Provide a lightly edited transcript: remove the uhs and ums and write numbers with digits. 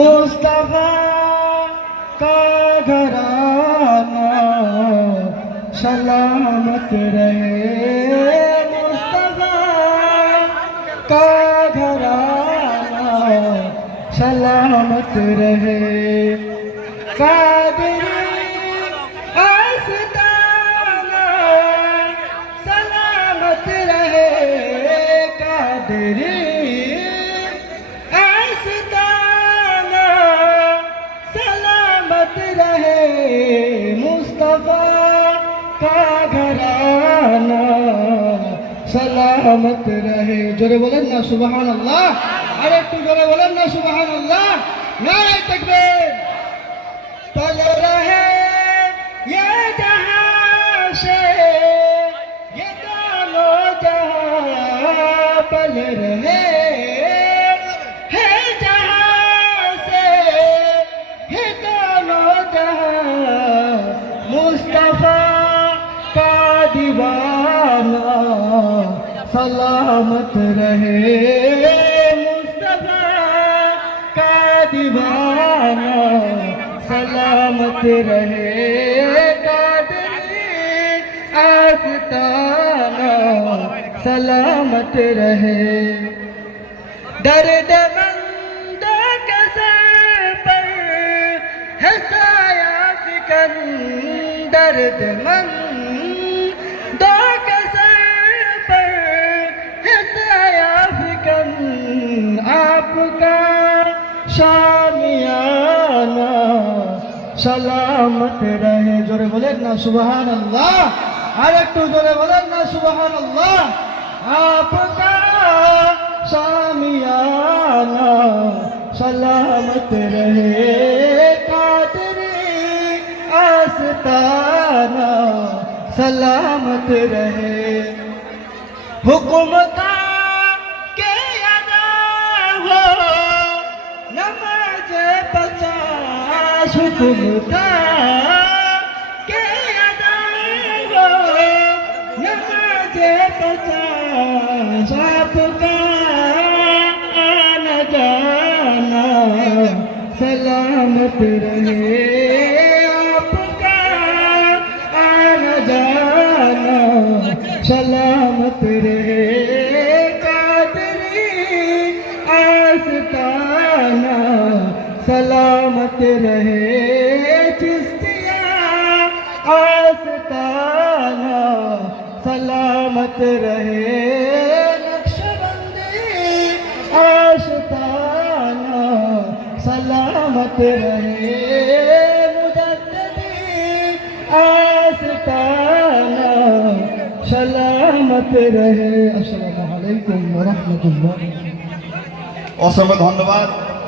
मुस्तफा का घराना सलामत रहे। मुस्तफा का घराना सलामत रहे। कादरी आस्ताना सलामत रहे। कादरी रहे। मुस्तफा का घराना सलामत रहे। जोरे बोलें ना सुबहान अल्लाह। अरे तू जोरे बोलें ना सुबहान अल्लाह। नारे तकबीर। पल रहे ये जहां से ये दोनों जहां पल रहे। मुस्तफा का दीवाना सलामत रहे। मुस्तफा का दीवाना सलामत रहे। कादरी आस्ताना सलामत रहे। दर्द मंदों के सर पर है साया फिकन। दर्द मंदों के सर पर है साया फिकन। आपका शामियाना सलामत रहे। जोरे बोले ना सुबहान अल्लाह। अरे तू जोरे बोले ना सुबहान अल्लाह। आपका शामियाना सलामत रहे। आस्ताना सलामत रहे। हुक्म का के अदा हो नमाज 50। हुक्म का के अदा हो नमाज 50। आपका आना जाना सलामत रहे। सलामत रहे। कादरी आस्ताना सलामत रहे। चिश्तिया आस्ताना सलामत रहे। नक्शबंदी आस्ताना सलामत रहे। मुजद्दिदी आस्ताना सलामत रहे। अस्सलामु अलैकुम व रहमतुल्लाह। অসংখ্য ধন্যবাদ।